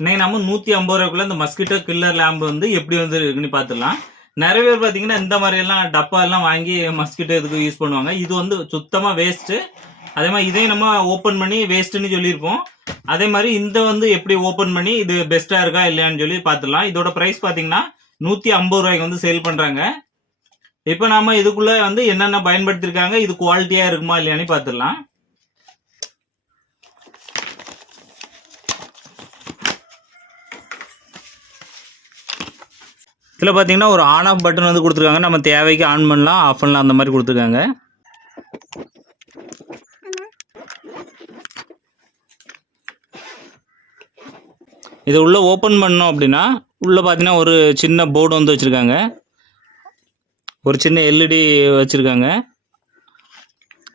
இன்னைக்கு நம்ம நூற்றி ஐம்பது ரூபாய்க்குள்ள இந்த மஸ்கிட்டோ கில்லர் லேம்பு வந்து எப்படி வந்து இருக்குன்னு பார்த்துடலாம் நிறைய பேர் பார்த்தீங்கன்னா இந்த மாதிரி எல்லாம் டப்பா எல்லாம் வாங்கி மஸ்கிட்டோ இதுக்கு யூஸ் பண்ணுவாங்க. இது வந்து சுத்தமாக வேஸ்ட்டு அதே மாதிரி இதையும் நம்ம ஓப்பன் பண்ணி வேஸ்ட்டுன்னு சொல்லியிருப்போம். அதே மாதிரி இந்த வந்து எப்படி ஓப்பன் பண்ணி இது பெஸ்ட்டாக இருக்கா இல்லையான்னு சொல்லி பார்த்துடலாம் இதோட ப்ரைஸ் பார்த்தீங்கன்னா நூற்றி ஐம்பது ரூபாய்க்கு வந்து சேல் பண்ணுறாங்க இப்போ நாம இதுக்குள்ள வந்து என்னென்ன பயன்படுத்தியிருக்காங்க இது குவாலிட்டியாக இருக்குமா இல்லையான்னு பார்த்துடலாம் இதில் பார்த்தீங்கன்னா ஒரு ஆன் ஆஃப் பட்டன் வந்து கொடுத்துருக்காங்க. நம்ம தேவைக்கு ஆன் பண்ணலாம் ஆஃப் பண்ணலாம் அந்த மாதிரி கொடுத்துருக்காங்க. இதை உள்ளே ஓப்பன் பண்ணோம் அப்படின்னா உள்ளே பார்த்தீங்கன்னா ஒரு சின்ன போர்டு வந்து வச்சுருக்காங்க. ஒரு சின்ன எல்இடி வச்சுருக்காங்க.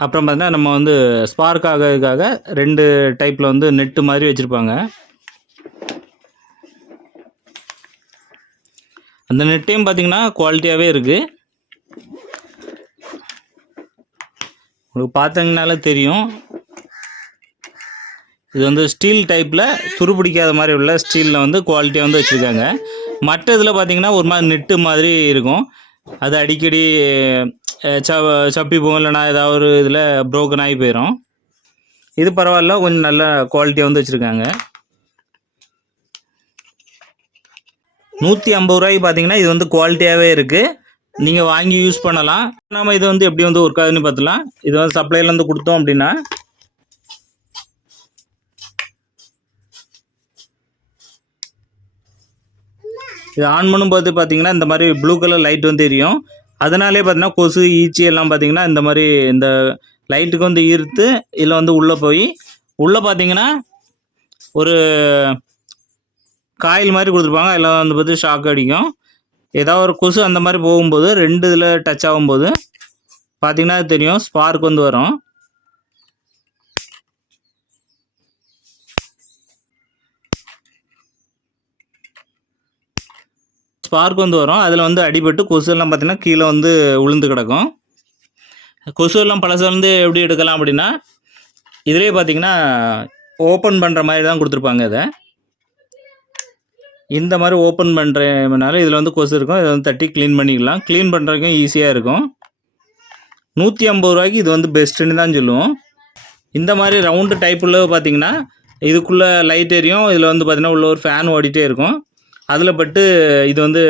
அப்புறம் பார்த்தீங்கன்னா நம்ம வந்து ஸ்பார்க் ஆகிறதுக்காக ரெண்டு டைப்பில் வந்து நெட்டு மாதிரி வச்சுருப்பாங்க. அந்த நெட்டையும் பார்த்தீங்கன்னா குவாலிட்டியாகவே இருக்குது உங்களுக்கு பார்த்தீங்கனாலே தெரியும். இது வந்து ஸ்டீல் டைப்பில் துருப்பிடிக்காத மாதிரி உள்ள ஸ்டீலில் வந்து குவாலிட்டியாக வந்து வச்சுருக்காங்க. மற்ற இதில் பார்த்தீங்கன்னா ஒரு மாதிரி நெட்டு மாதிரி இருக்கும். அது அடிக்கடி ச சப்பி போகும் இல்லைனா ஏதாவது ஒரு இதில் ப்ரோக்கன் ஆகி போயிடும் இது பரவாயில்ல கொஞ்சம் நல்ல குவாலிட்டியாக வந்து வச்சுருக்காங்க. நூற்றி ஐம்பது ரூபாய்க்கு பார்த்தீங்கன்னா இது வந்து குவாலிட்டியாகவே இருக்குது நீங்கள் வாங்கி யூஸ் பண்ணலாம். நம்ம இது வந்து எப்படி வந்து ஒர்க் ஆகுதுன்னு பார்த்துலாம் இது வந்து சப்ளைலேருந்து கொடுத்தோம் அப்படின்னா இது ஆன் பண்ணும்போது பார்த்தீங்கன்னா இந்த மாதிரி ப்ளூ கலர் லைட் வந்து எரியும். அதனாலே பார்த்தீங்கன்னா கொசு ஈச்சி எல்லாம் பார்த்தீங்கன்னா இந்த மாதிரி இந்த லைட்டுக்கு வந்து ஈர்த்து இதில் வந்து உள்ளே போய் உள்ளே பார்த்தீங்கன்னா ஒரு காயில் மாதிரி கொடுத்துருப்பாங்க. அதில் வந்து பார்த்து ஷாக் அடிக்கும். ஏதாவது ஒரு கொசு அந்த மாதிரி போகும்போது ரெண்டு இதில் டச் ஆகும்போது பார்த்தீங்கன்னா அது தெரியும். ஸ்பார்க் வந்து வரும். ஸ்பார்க் வந்து வரும். அதில் வந்து அடிபட்டு கொசு எல்லாம் பார்த்தீங்கன்னா கீழே வந்து உளுந்து கிடக்கும். கொசு எல்லாம் எப்படி எடுக்கலாம் அப்படின்னா இதிலே பார்த்தீங்கன்னா ஓப்பன் பண்ணுற மாதிரி தான் கொடுத்துருப்பாங்க இதை. இந்த மாதிரி ஓப்பன் பண்ணுறதுனால இதில் வந்து கொசு இருக்கும். இதை வந்து தட்டி க்ளீன் பண்ணிக்கலாம் க்ளீன் பண்ணுறதுக்கும் ஈஸியாக இருக்கும். நூற்றி ஐம்பது ரூபாய்க்கு இது வந்து பெஸ்ட்டுன்னு தான் சொல்லுவோம். இந்த மாதிரி ரவுண்டு டைப் உள்ள பார்த்தீங்கன்னா இதுக்குள்ளே லைட் எரியும். இதில் வந்து பார்த்திங்கன்னா உள்ள ஒரு ஃபேன் ஓடிட்டே இருக்கும். அதில் பட்டு இது வந்து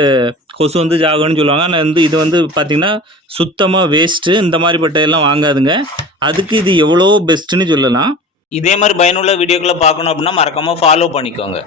கொசு வந்து ஜாகம்னு சொல்லுவாங்க. ஆனால் வந்து இது வந்து பார்த்திங்கன்னா சுத்தமாக வேஸ்ட்டு இந்த மாதிரி பட்டையெல்லாம் வாங்காதுங்க. அதுக்கு இது எவ்வளோ பெஸ்ட்டுன்னு சொல்லலாம். இதே மாதிரி பயனுள்ள வீடியோக்களை பார்க்கணும் அப்படின்னா மறக்காமல் ஃபாலோ பண்ணிக்கோங்க.